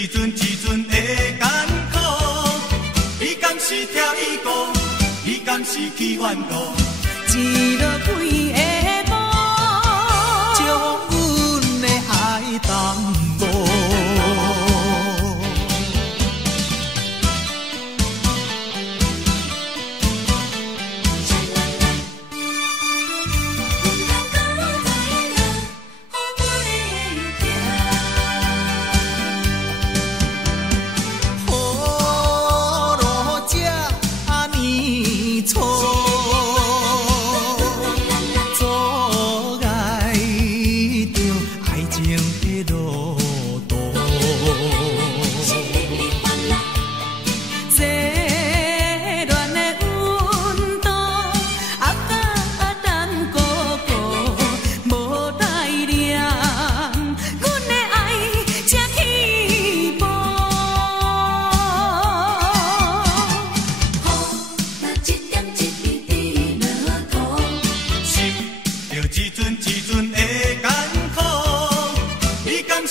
一阵一阵的艰苦，你敢是听伊讲？你敢是去怨妒？一落几个无，将阮的爱淡薄。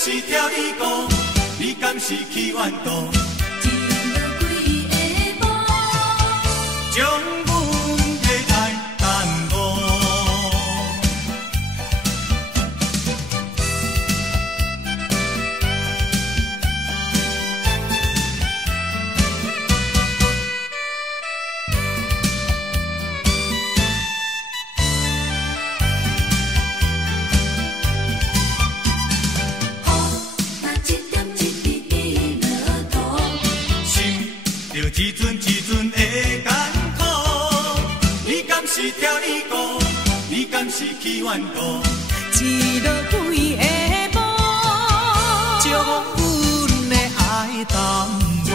是听伊讲，你敢是去怨妒？一落几个无，将一阵一阵的艰苦，你敢是听伊讲？你敢是去怨妒？一落几个无，将阮的爱淡薄。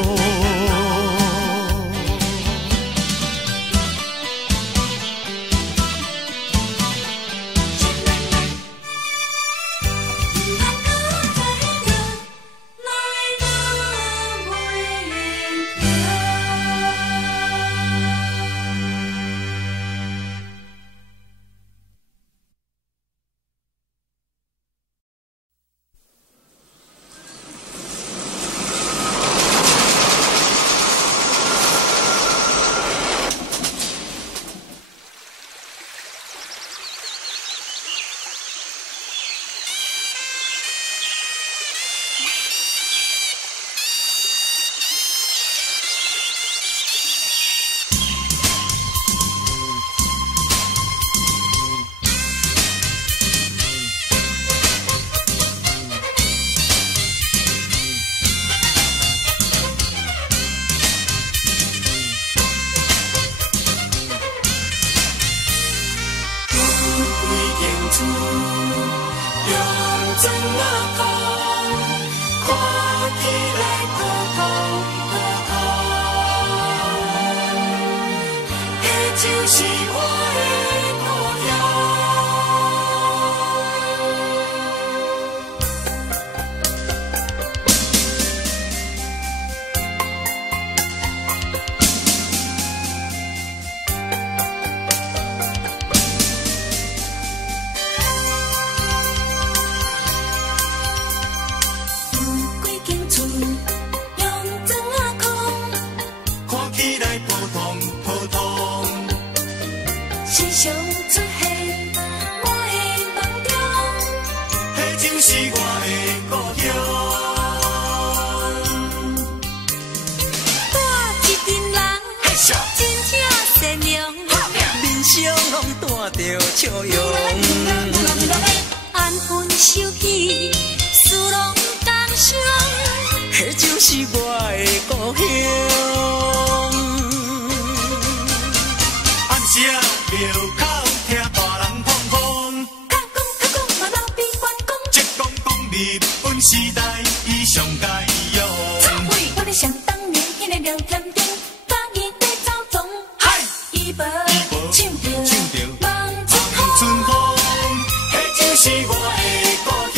常出现我的梦中，迄就是我的故乡。我一群人真正善良，面上拢带着笑容。安分守己，事拢同享，迄就是我的故乡。暗时庙口听大人碰碰，较讲嘛老比关讲，即讲日本时代伊上该用。我咧想当年迄个聊天顶，甲伊在走总，嗨，伊无唱着望春风，迄就是我的故乡。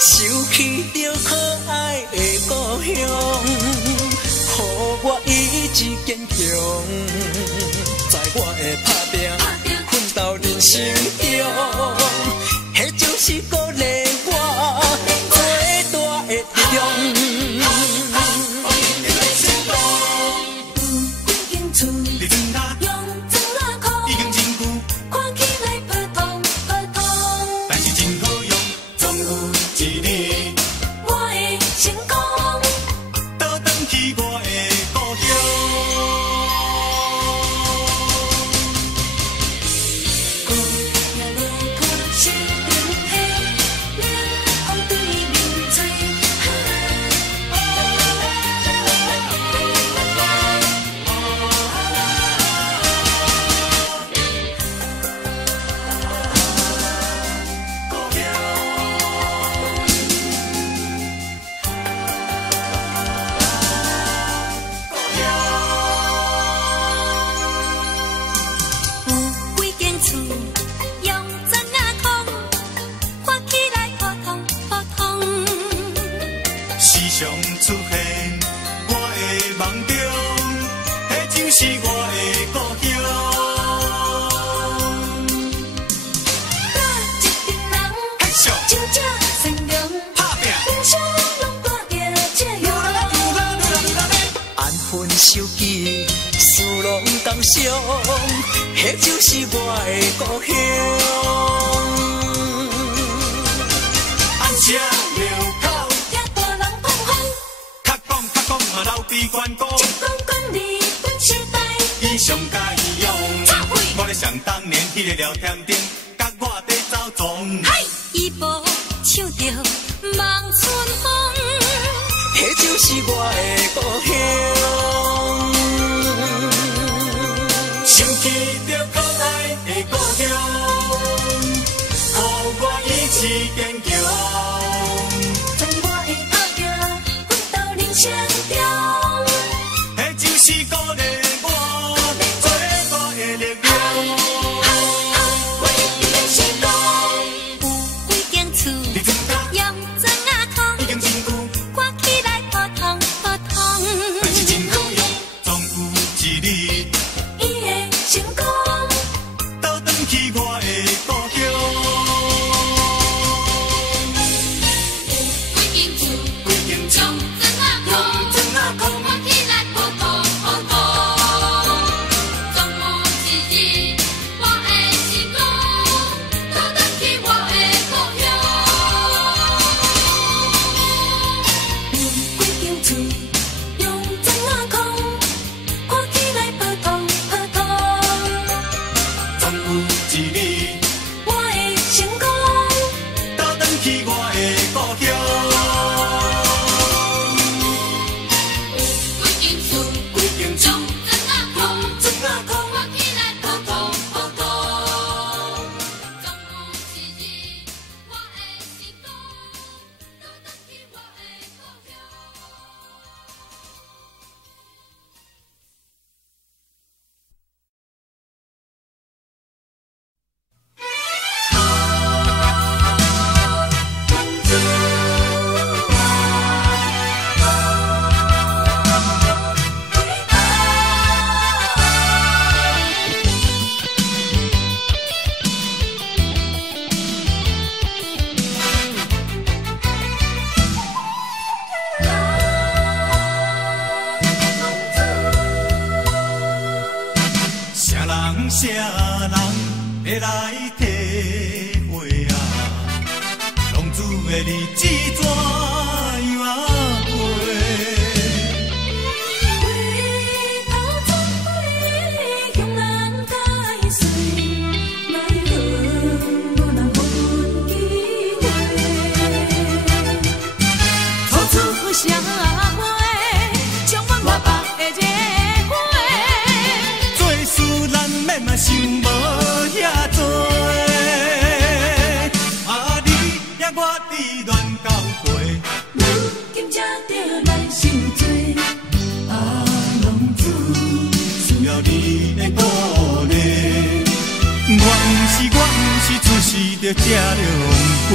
想起着可爱的故乡，予我意志坚强，在我的打拼奋斗人生中，迄就是鼓励我最大的力量。守己，事拢同享，迄就是我的故乡。暗时庙口听大人碰风，较讲嘛老比关公，一讲日本时代伊上该用。我咧想当年迄个聊天顶，甲我在走总，伊无唱着望春风，迄就是我的故乡。想起着可爱的故乡，予我意志坚强，在我的打拼奋斗人生中，迄就是鼓励我最大的力量。的日子怎样啊过？回头总会向人解释，奈何无人予阮机会。处处社会，充满我北的热花。做事难免嘛想无遐多。我伫乱交陪，如今才着来受罪。浪子需要你的鼓励。我毋是出世着吃凉杯。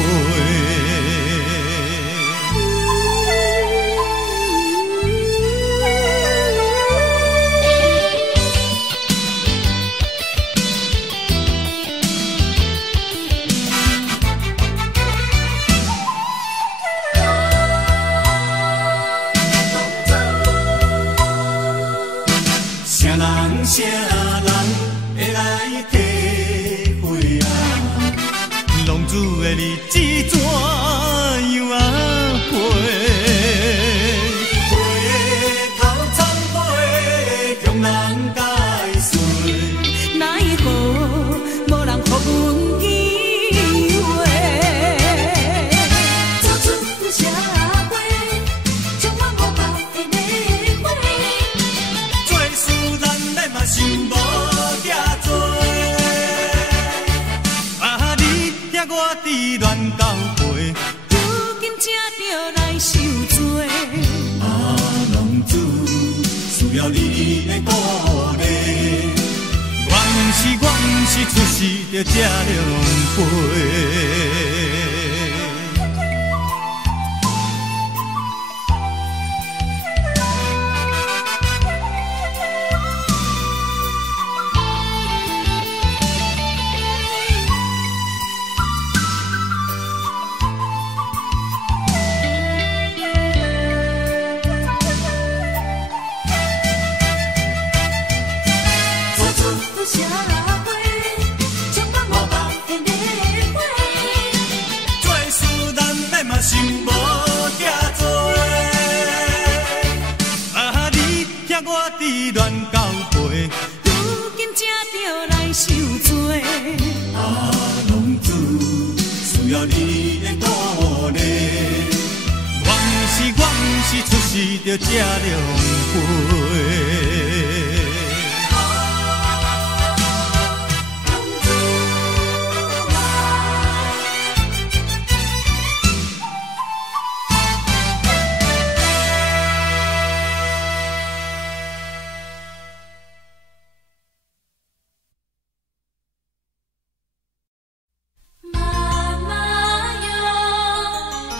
啥人会来体会啊？浪子的日子怎样啊过？回头惨悔向人解释，奈何无人予阮机会。走出社会，充满我北的热花。想无遐多，我伫乱交陪，如今才着来受罪。浪子需要你的鼓励。我毋是出世着吃凉杯。社会充满我北的热花。做事难免嘛想无遐多。你听我伫乱交陪，如今才着来受罪。浪子需要你的鼓励。我毋是出世着吃凉杯。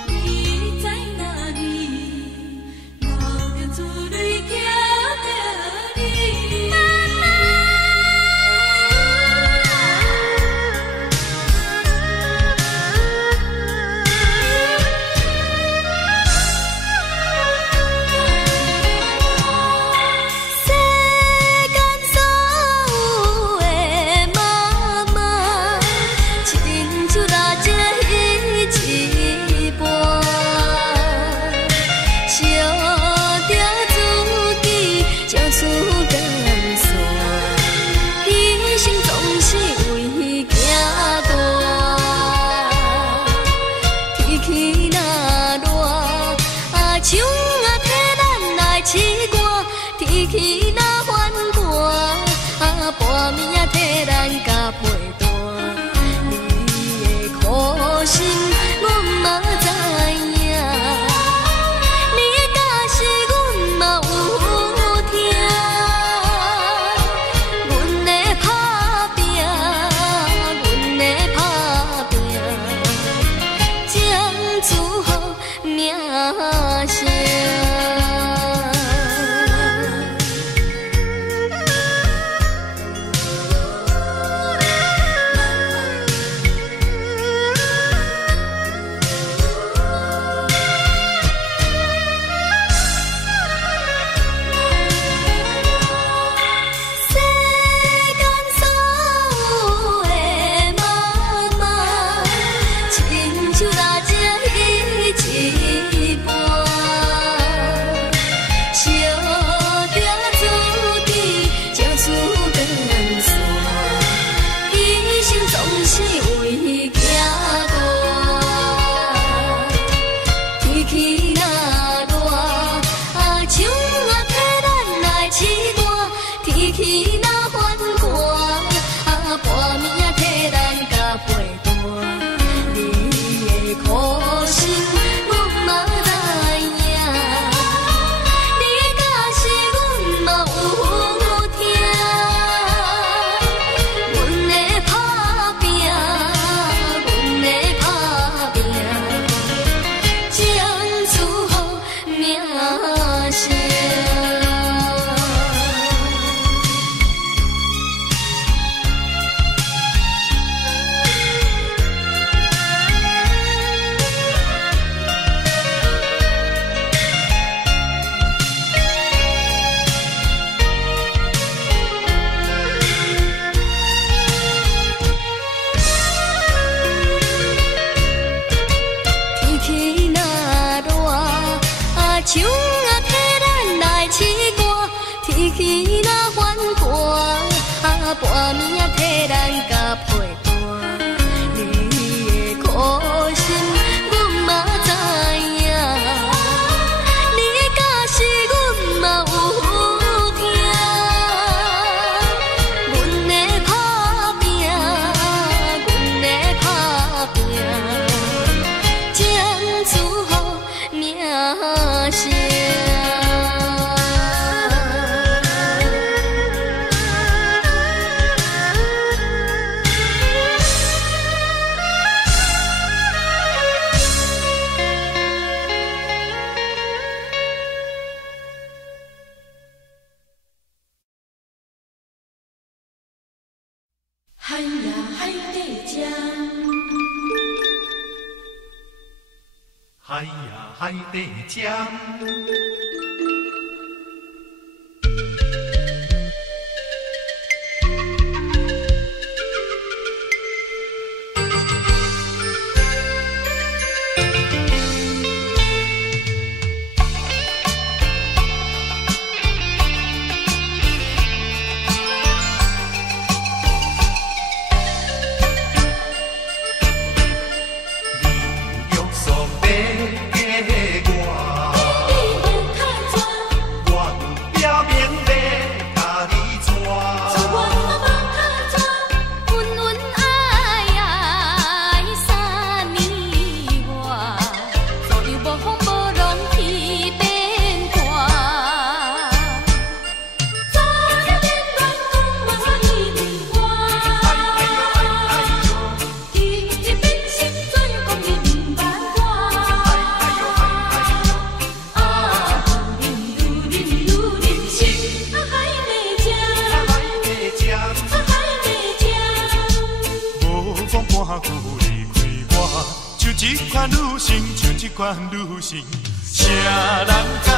你在哪里？老着珠泪行着。半暝啊替咱甲陪伴，你的苦心阮嘛知影，你的假使阮嘛有听，阮的打拼，阮的打拼，将祝福名声。海呀海底针，海呀海底针，女性，谁人敢带？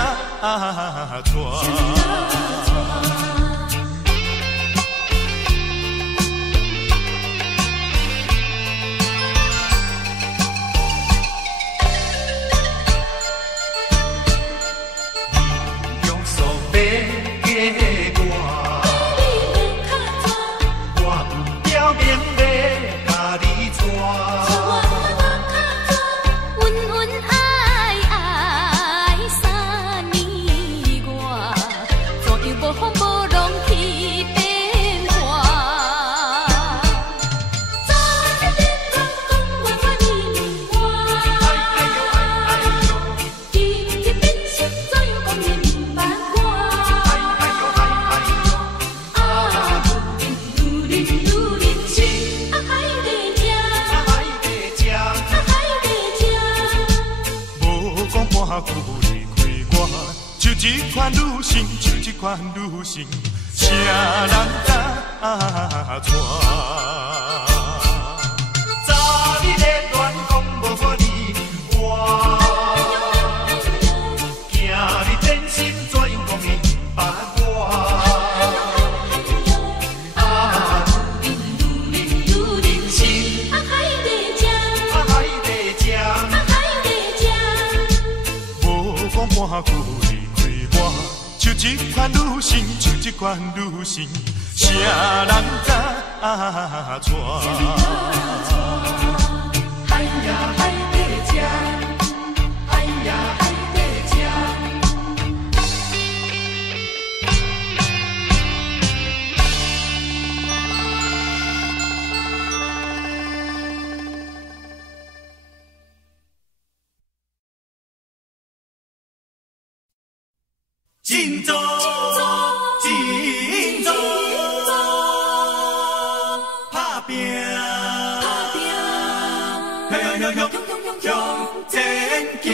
一款女性，就一款女性，谁人敢带？早日的乱讲无看你我，今日真心怎样讲明白我？啊，女人心，啊海地情，啊海地情，啊海地情，无讲半句。就一款女性，就一款女性，谁人敢带？海呀海底针，海呀海底针。真做，真做，打拼，向前行。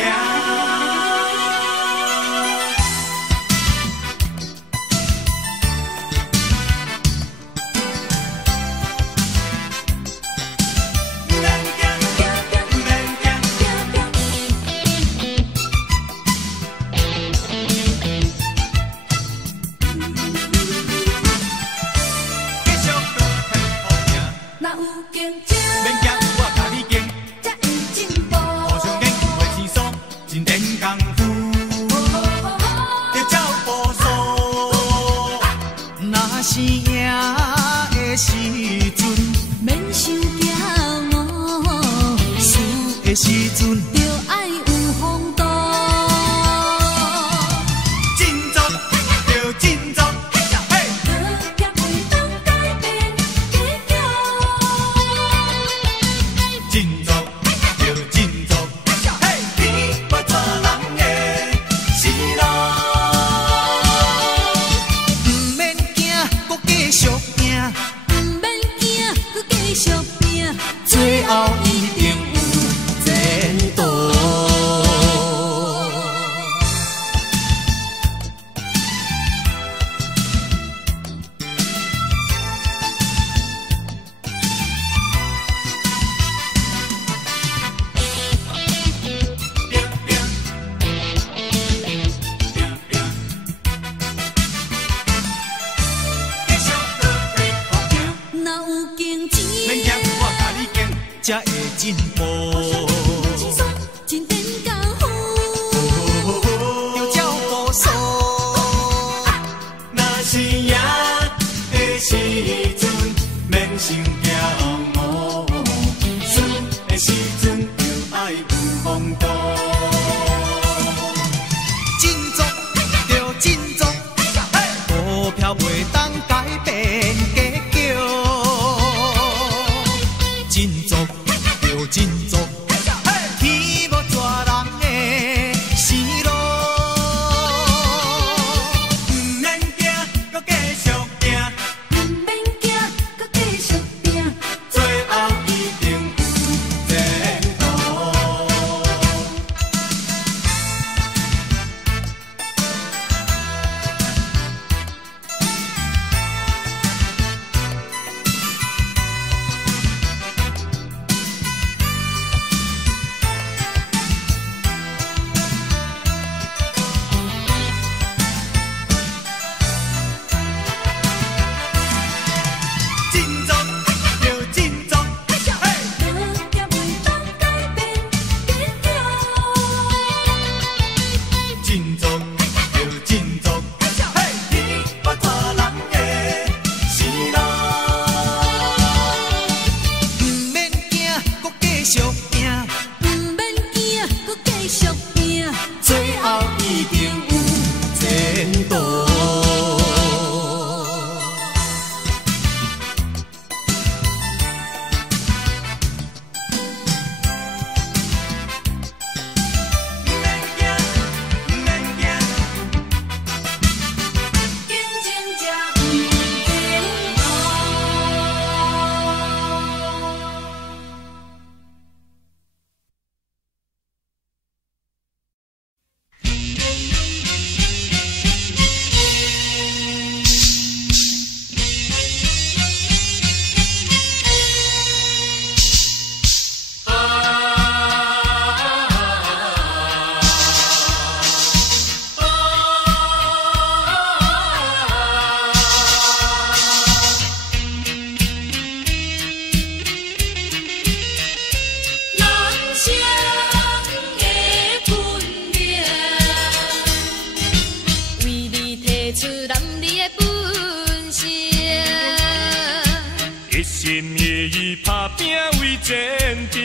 是赢的的时阵，就爱有风度。振作就振作，嘿！学业袂当改变结局。振作就振作，嘿！天要做人的是路。唔免惊，搁继续拼，唔免惊，搁继续拼，最后一定有前途。若有竞争，免惊，我甲你竞，才会进步。真点功夫。要照步数，若是赢的时阵，免想骄傲；输的时阵，就爱有风度。振作就振作，股票袂当改变结局。振作就振作，天要抓人的是路。唔免惊，搁继续拼，唔免惊，搁继续拼，最后一定有前途。振作就振作，嘿！学业袂当改变结局。振作就振作，嘿！天要做人的是路。唔免惊，搁继续拼，唔免惊，搁继续拼，最后一定有前途。唔免惊，唔免惊，竞争才有前途。人生的本命，为你提出男儿的本性。一心一意打拼为前程，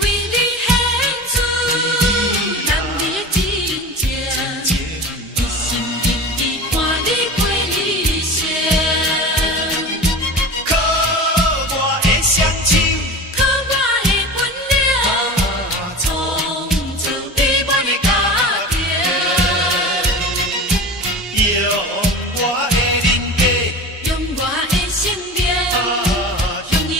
为你献出男儿的真情，一心一意伴你过一生。靠我的双手，靠我的本领，创造美满的家庭。用我的人格，用我的生命，用伊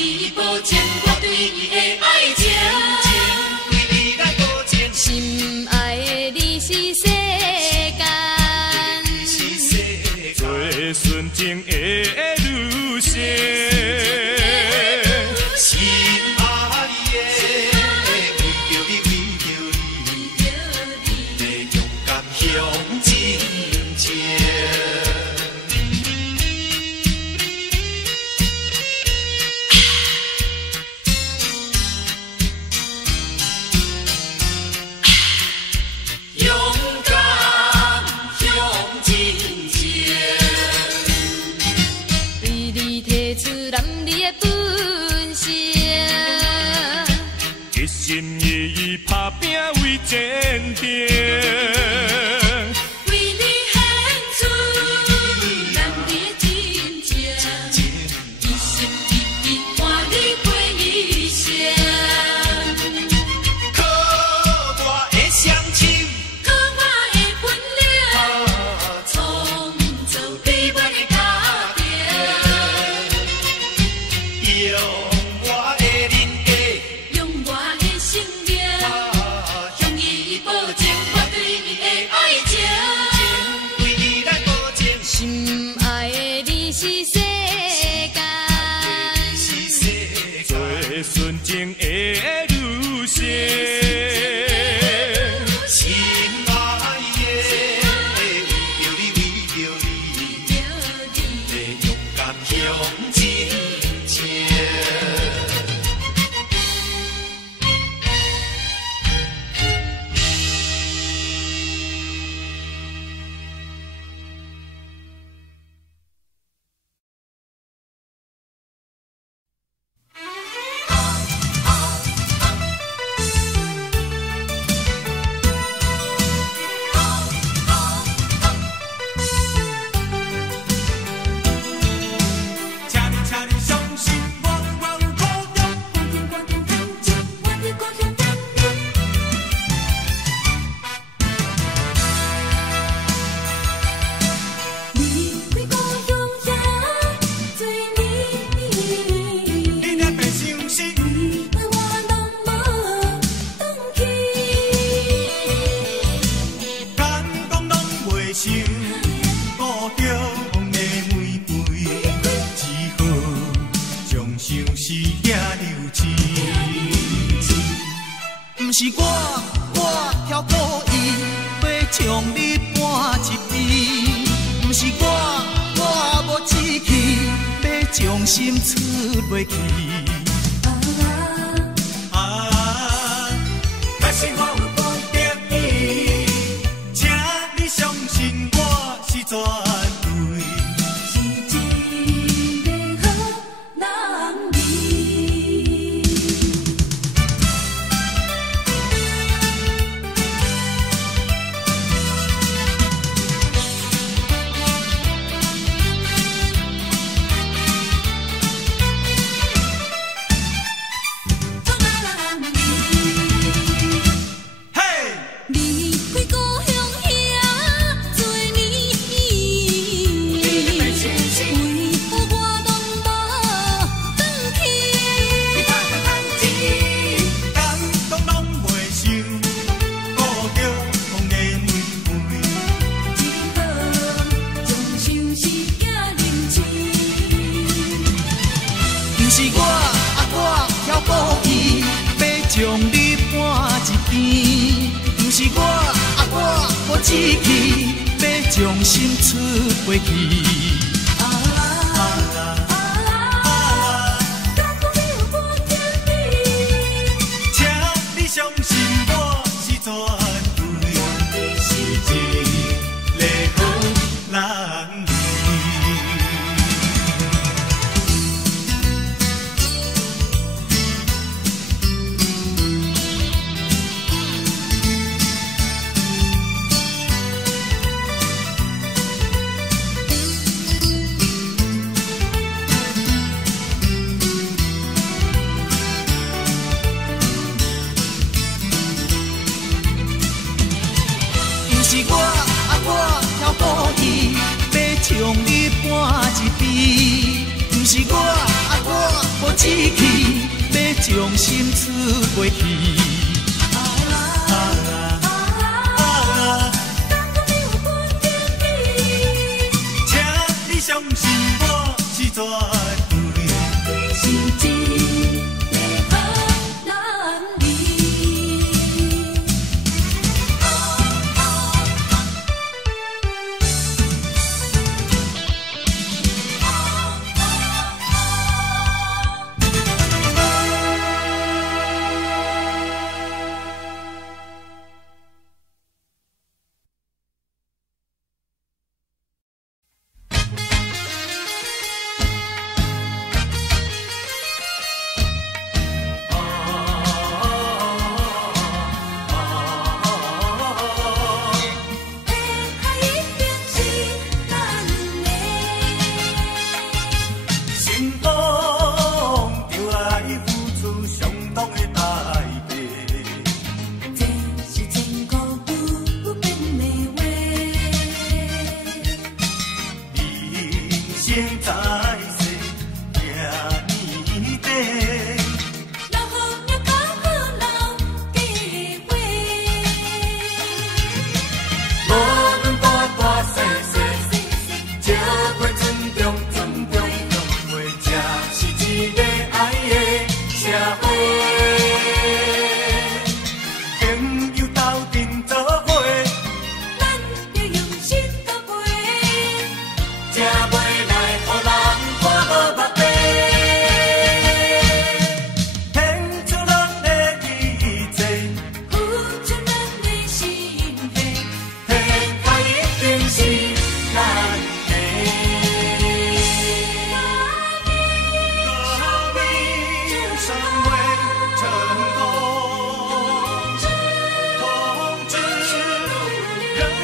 心一意打拼为前程。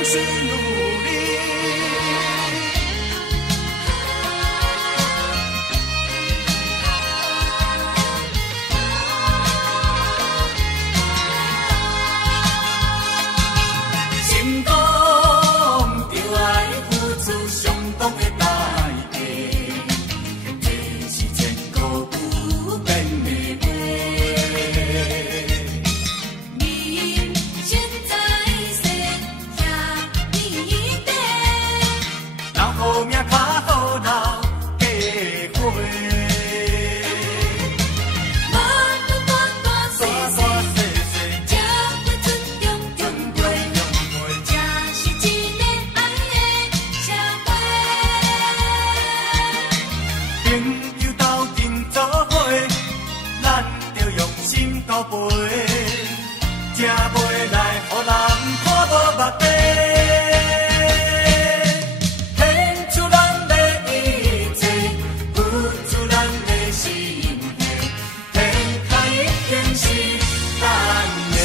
须努力。成功就爱付出相当的代价，这是千古不变的话。人生在世遐年短，人好命较好人加花。交陪，才袂来，予人看无目地。献出咱的一切，付出咱的心血，天下一定是咱的。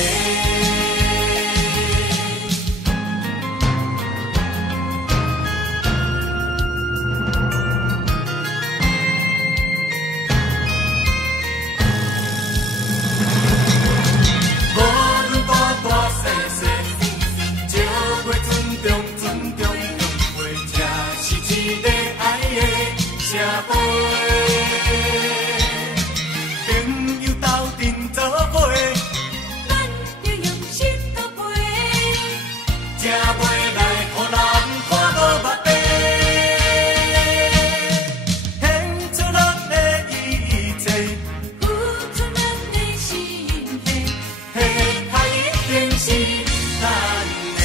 社会，朋友斗阵做伙，咱着用心交陪，才袂来，予人看无目地。献出咱的一切，付出咱的心血，天下一定是咱的。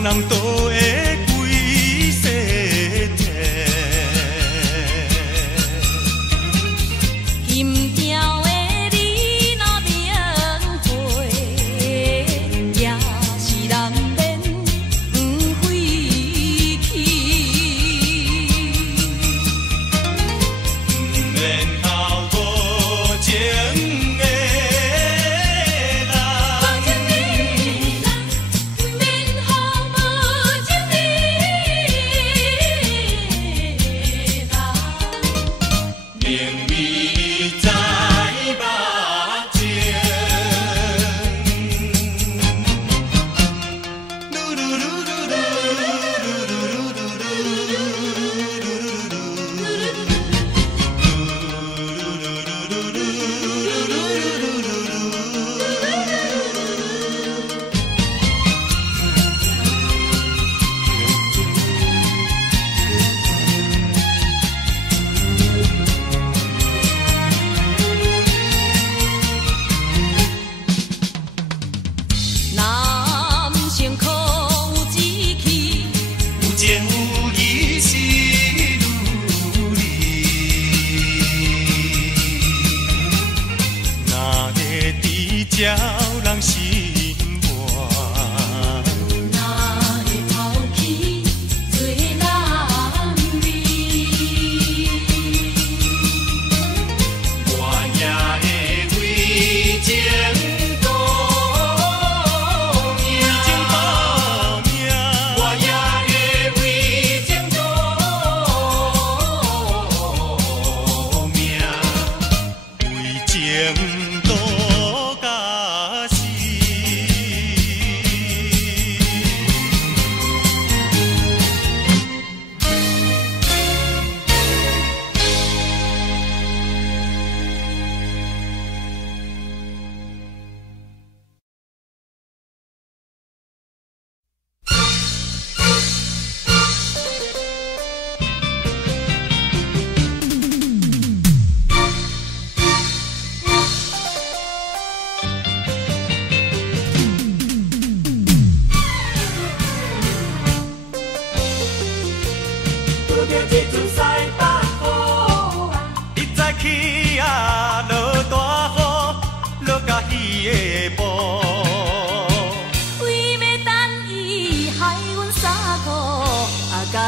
人都会归西天。金条的你若明会，也是难免不回去。不免后无情的人，无情的人，不免后无情的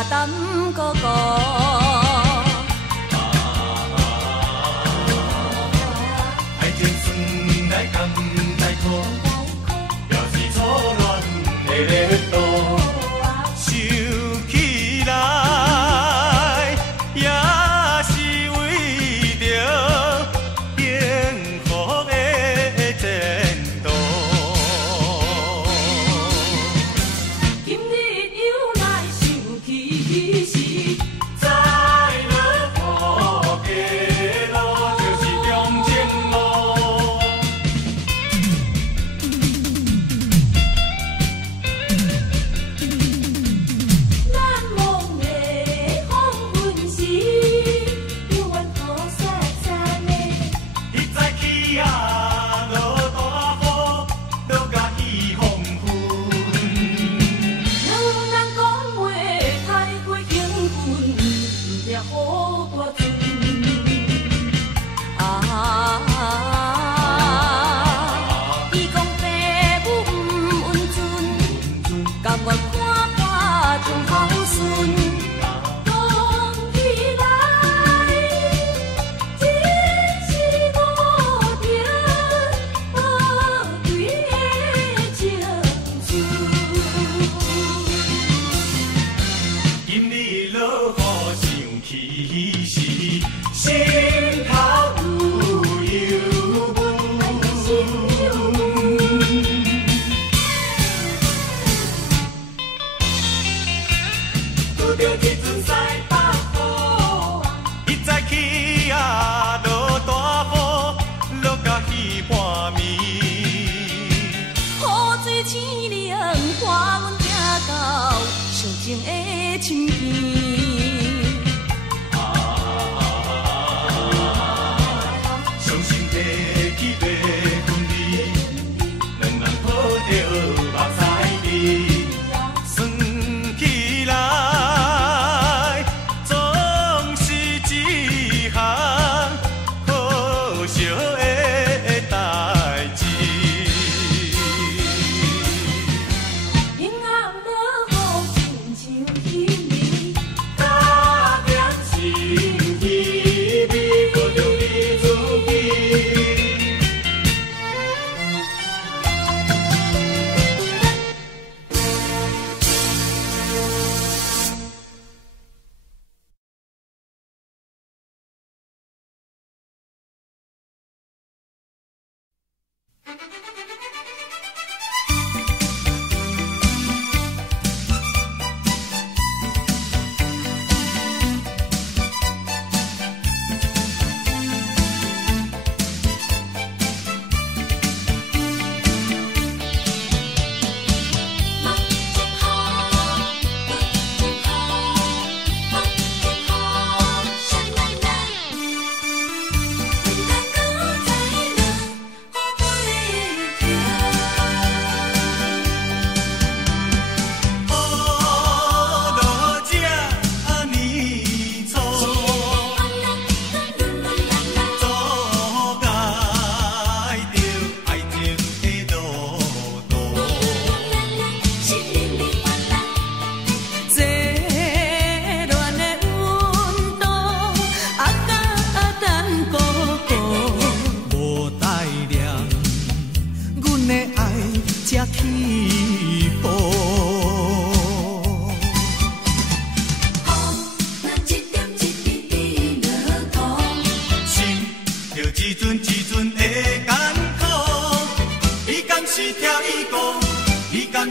担哥哥。爱情算来甘来苦，表示初恋的热度。想起来，也是为着幸福的前途。今日又来想起时，再落雨的路就是中正路。难忘的黄昏时，有缘雨伞伞的。伊早起啊，落大雨，落甲起风云。两人讲话太过兴奋，不了雨大阵。伊讲父母不温存，甘愿看破种孝顺。讲起来，真是无定无对的情绪。今日落雨想起时，心头有忧拄着一阵西北风，伊早起啊落大雨，落甲稀半暝。雨水清凉，看阮行到相情的亲眷。伤心提起要分离，两人抱着目屎滴。算起来，总是一项可惜的代志。阴暗落雨，亲像彼日，加点心意味，搁着你自己。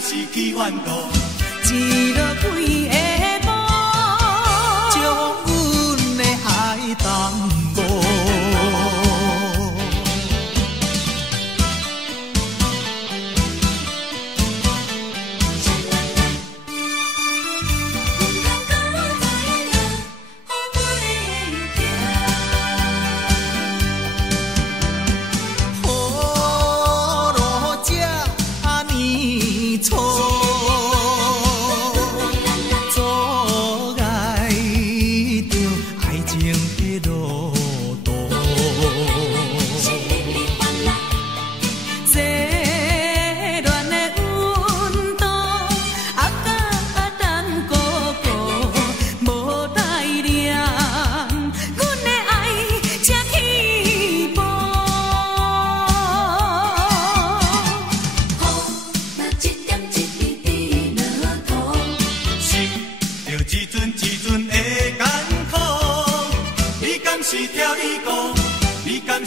是去怨妒，一落几个无，将阮的爱淡薄。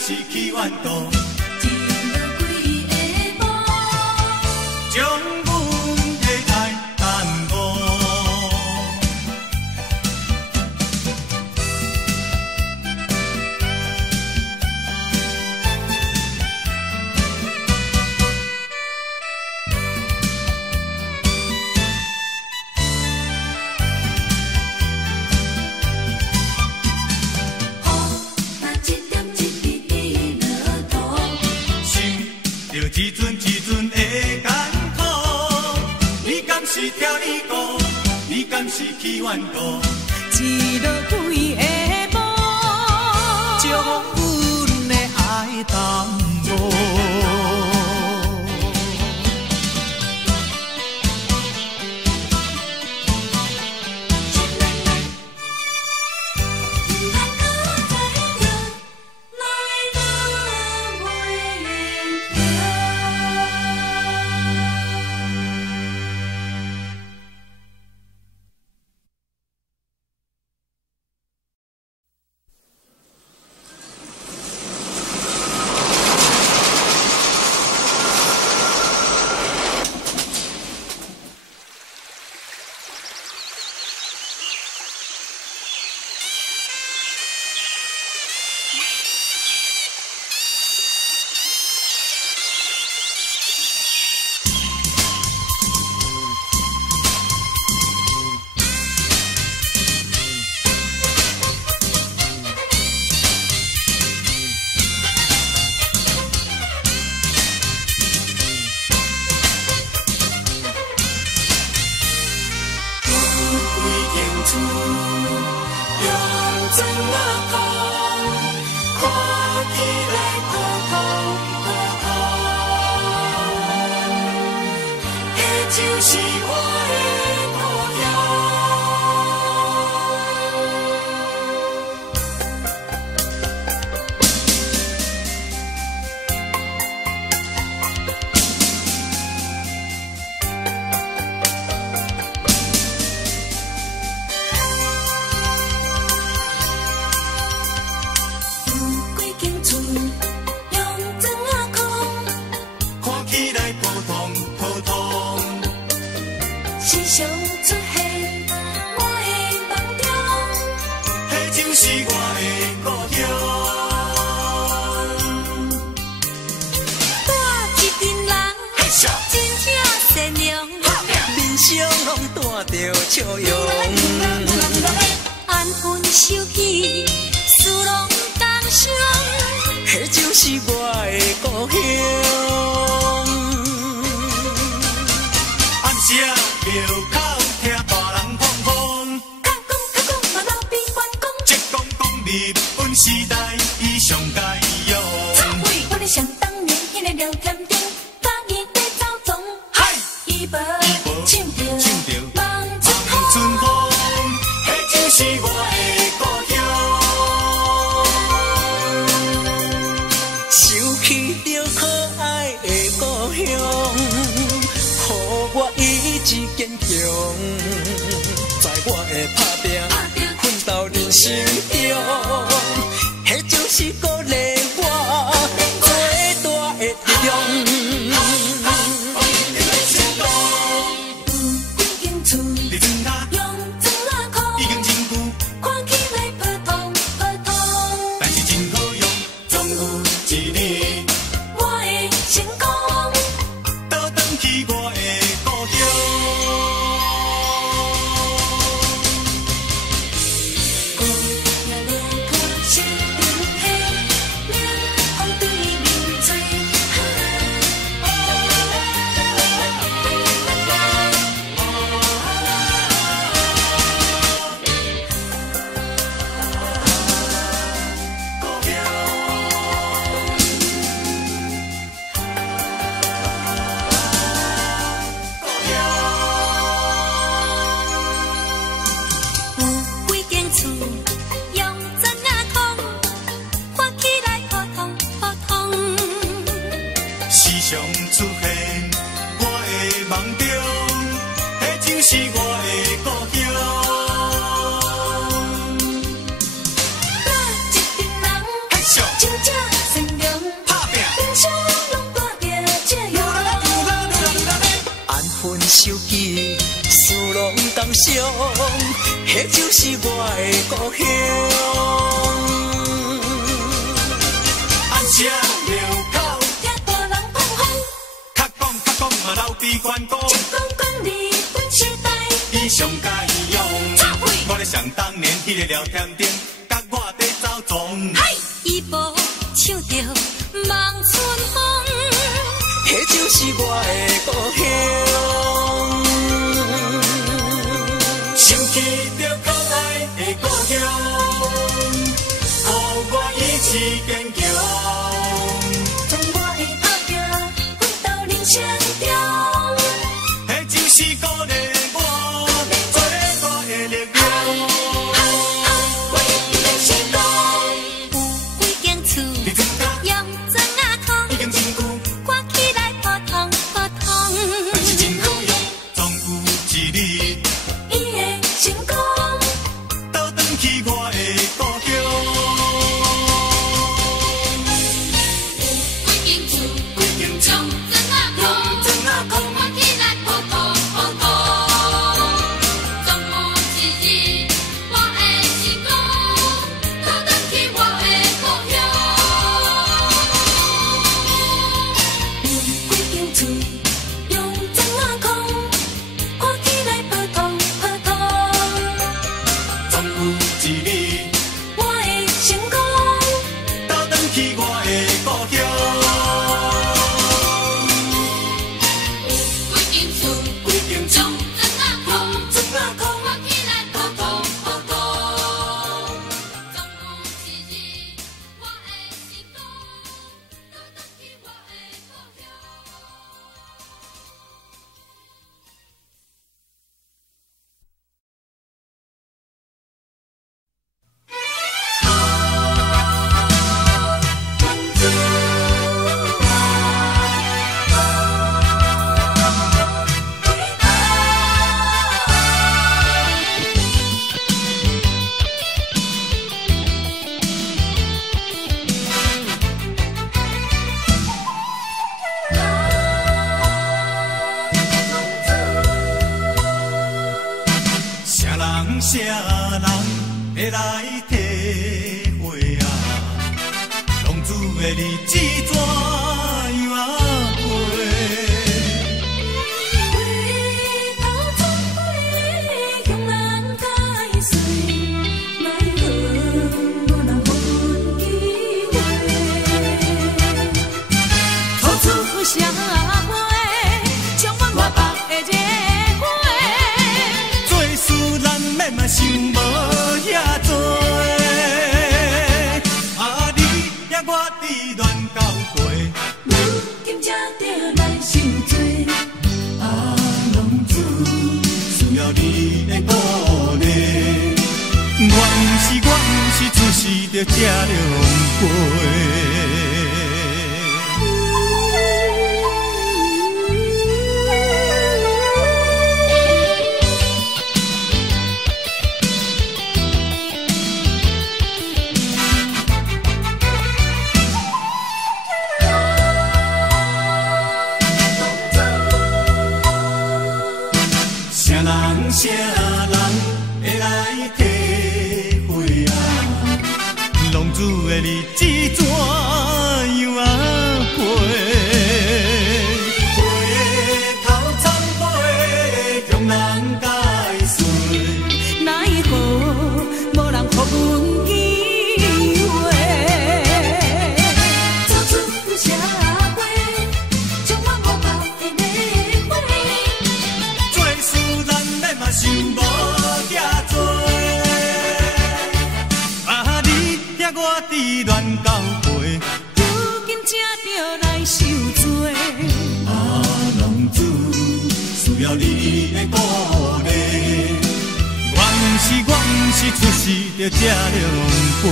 是去怨妒？一落几个无，将阮的爱耽误。一阵一阵的艰苦，你敢是听伊讲？你敢是去怨妒？一落几个无，将阮的爱耽误。安分守己，事拢同享，迄就是我的故乡。暗时庙口听大人讲讲，较讲嘛老边关讲，即讲日本时代伊上该用。插位我咧想当年迄个聊天顶，甲伊在走总，嗨，伊无唱着望春风，迄就是我的故乡。想起着可爱的故乡，予我意志坚强，在我的打拼奋斗人生中，迄就是鼓励我最大的力量。真正。记，思拢同伤，迄就是我的故乡。按车路口，听大人放风，较讲嘛流鼻关公，一讲讲日本时代，伊上佳用。插会，我咧想当年迄个聊天顶，甲我伫走总。嗨，伊步唱着望春风，迄就是我的故乡。想起着可爱的故乡，予我意志坚强。将我的打拼奋斗人生中，迄就是鼓励我做大的力量。我一定成功。有几间厝，你怎讲？用砖仔已经空，真久，看起来普通普通。但是真好用，总有一日伊会成功，倒转去我的故乡。几间厝，几间厝，砖仔空，砖仔空，看起来普通普通。总有一日我会成功，倒转去我的故乡。有几间厝，用砖仔空，看起来普通普通。总有一日我会成功，倒转去我的故乡。几间厝，几间厝，砖仔空，砖仔空，看起来普通普通。总有一日我会成功，倒转去我的故乡。啥人会来体会啊？浪子的日子怎样啊过？回头总归向人解释，奈何无人分机会。好处社会充满我北的热火，做事咱免嘛想无遐多，啊你也我伫乱交陪。如今才着来受罪。啊，浪子需要你的鼓励，我毋是出世着吃凉杯。啥人会来体会啊？浪子的日子怎样啊过？回头参背，向人解释，奈何无人予阮机会？走出社会，充满我北的热火。做事咱免嘛想无遐多，啊你也我伫乱交陪。如今才着来受罪。啊，浪子需要你的鼓励，我毋是出世着吃凉杯。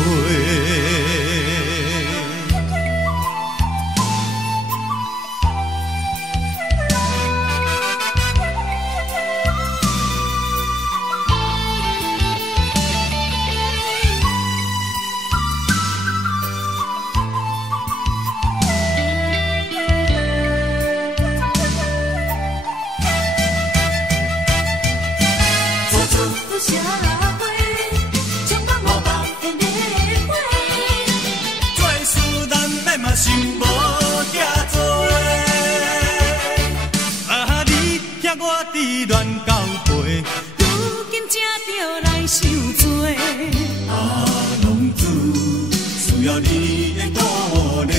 社会，将我五百的礼花，做事难免嘛想无遐多。啊，你惊我伫乱交陪，如今才着来受罪。啊，浪子需要你的鼓励。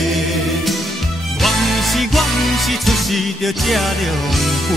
我不是出世就这凉杯。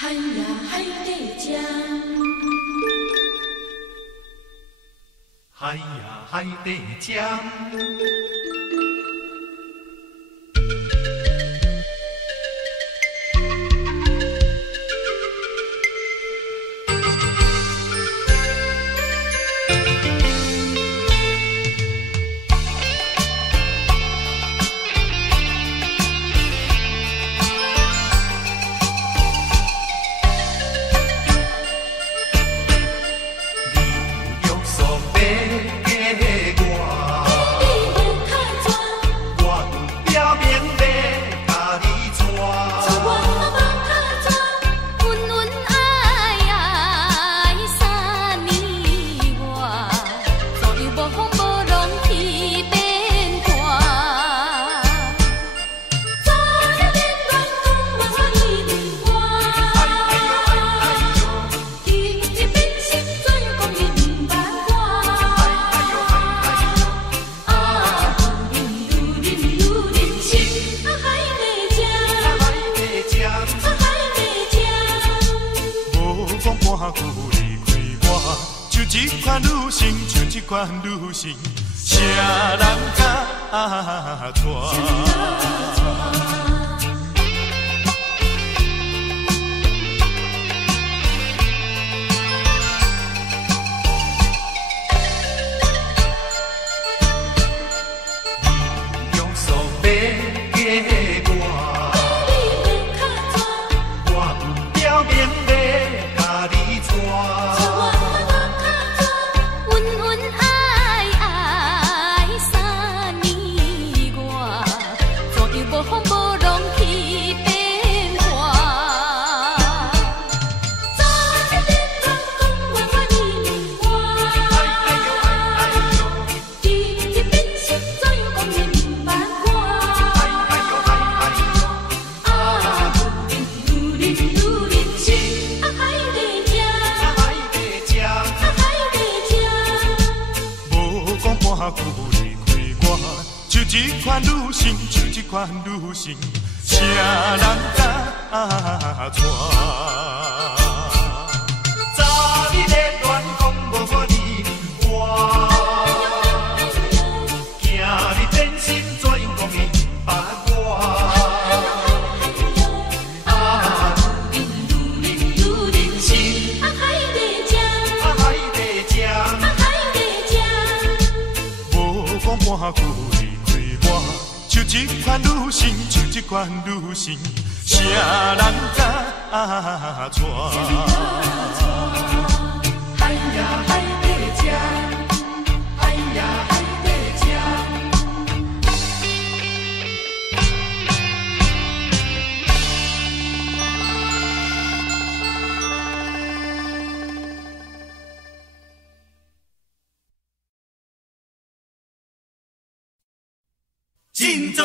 海呀海底针，海呀海底针，这款女性，像这款女性，谁人敢娶？这款女性，就这款女性，谁人敢娶？早你在乱讲，无我你我，今日真心怎样讲明白我？啊，女人心，啊海在这，啊海在这，啊海在这，无讲半句。就这款女性，就这款女性，谁人敢娶？哎呀，海在这，哎呀，海在这。真做，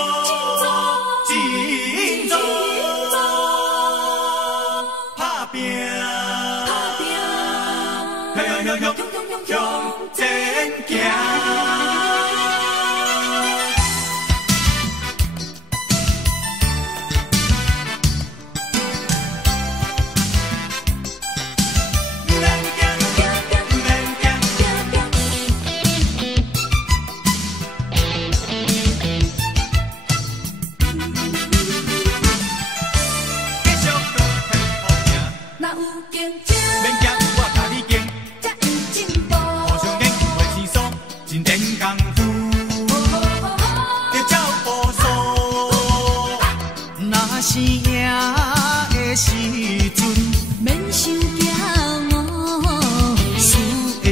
真做，打拼，向前行。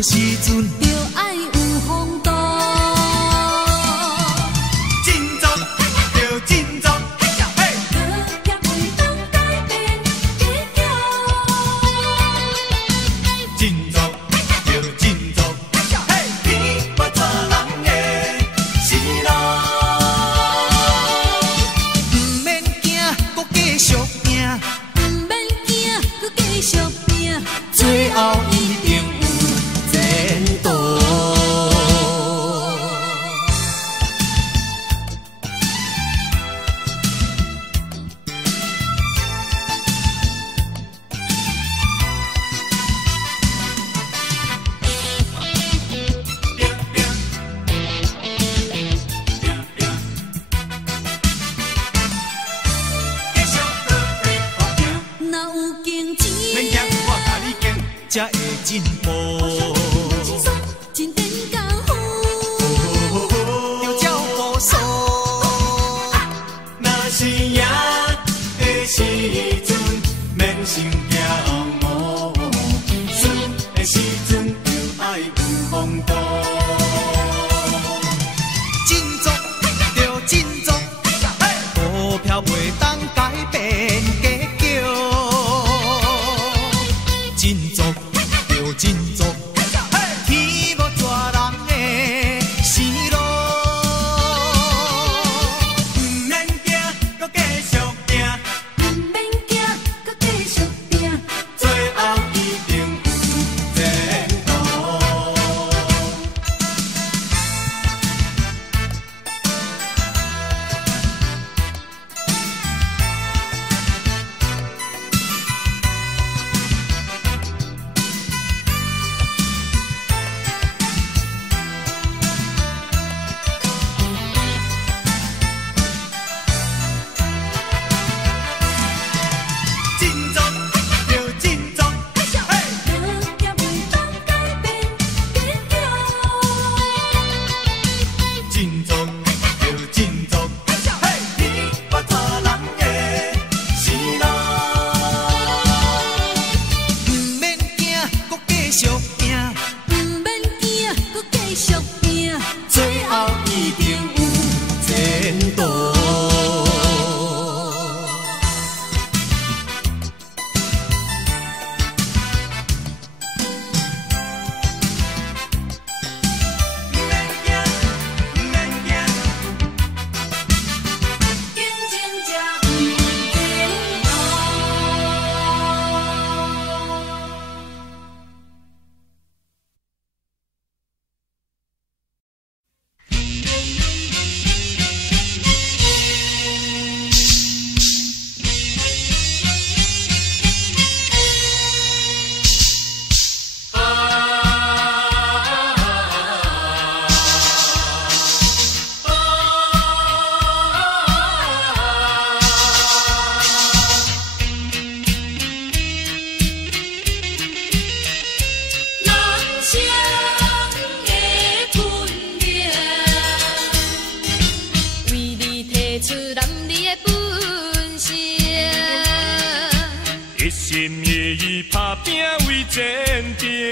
时阵，就爱有风度。振作，就振作，嘿呀嘿！学业袂当改变结局。振作，就振作，嘿呀嘿！天不错人的是路，唔免惊，搁继续拼。唔免惊，搁继续拼。最后一定。才会进步，真点功夫，要照步数。若是赢的时阵，免想骄傲；输的时阵，就爱有风度。振作，就振作，股票袂当改变结局。振作。振作，天无绝人的生路。唔免惊，搁继续拼。唔免惊，搁继续拼。心意义打拼为前程。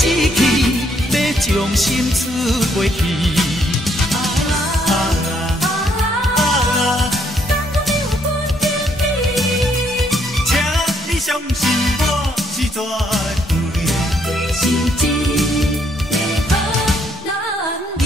志气，要将心出袂去。请你相信我是绝对，是真的好男儿。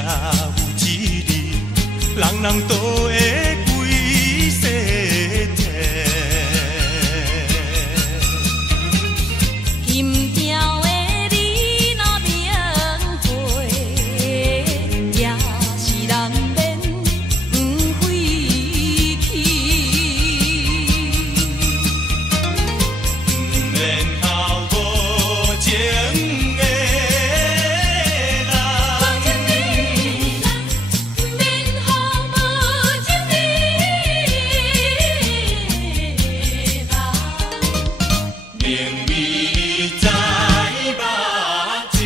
有一日，人人都会归西天。金条的你若明会，也是人免不回去。不免后无情的人，无情的人，免后无情的人。明味在目前。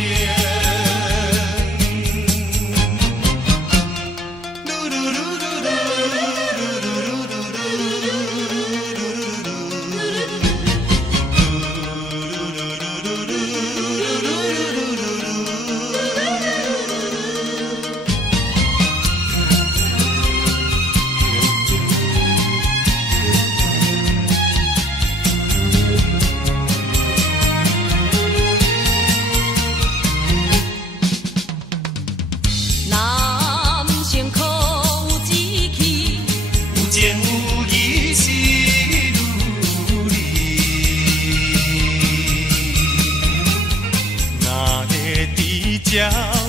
男性可有志气，有情有义是如你，哪会知照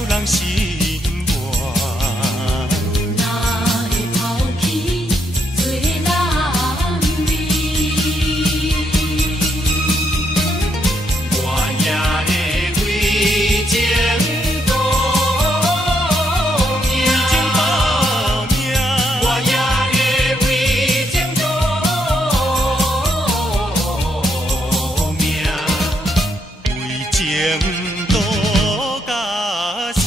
人心愿？哪会抛弃做男儿？我也会为情赌命，我也会为情赌命，为情赌到死。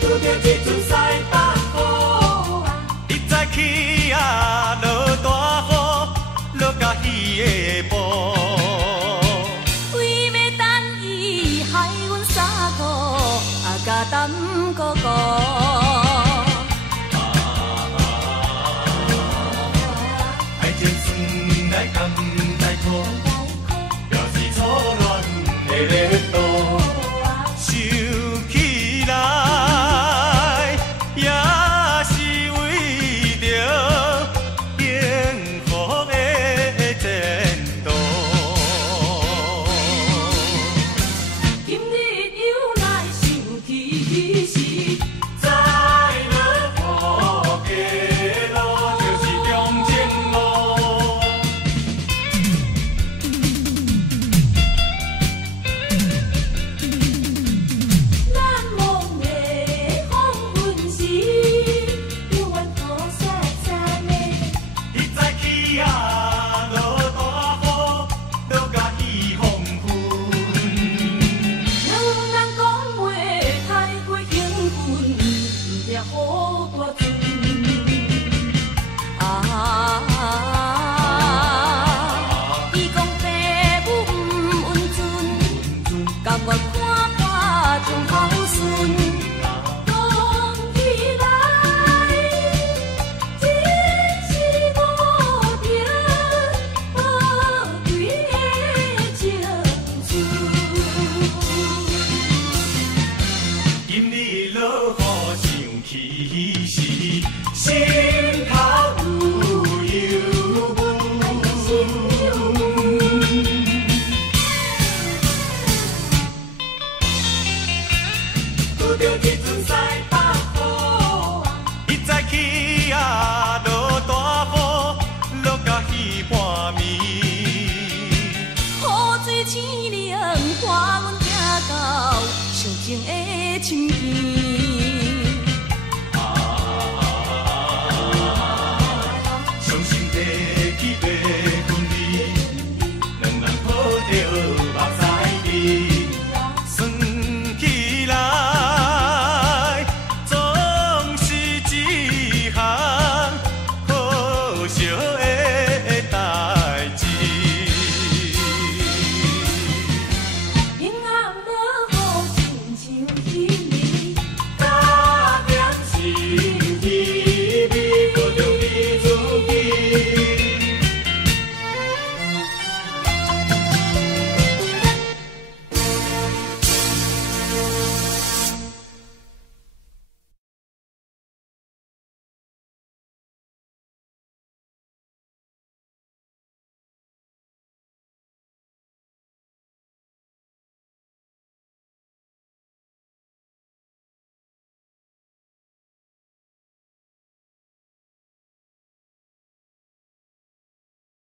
拄着一阵西北风啊，你早起啊，落大雨，落甲鱼的埔。为要等伊害阮三顾，啊甲等哥哥。爱情算来甘来苦，若是初恋的热度，想起来也是为着幸福的前途。今日又来想起时，在了福家路，就是中正路。难忘的黄昏时，有阮土色山的。你早起啊，落大雨，落甲雨风昏。两人讲话太过兴奋，掠好大阵。伊讲爸母不温存，甘愿看破种孝顺。讲起来，真是无凭无对的情绪。今日落雨想起时，心头有忧拄着一阵西北风啊，你早起啊，落大雨，落甲鱼半暝。雨水青凉，看阮行到上情的深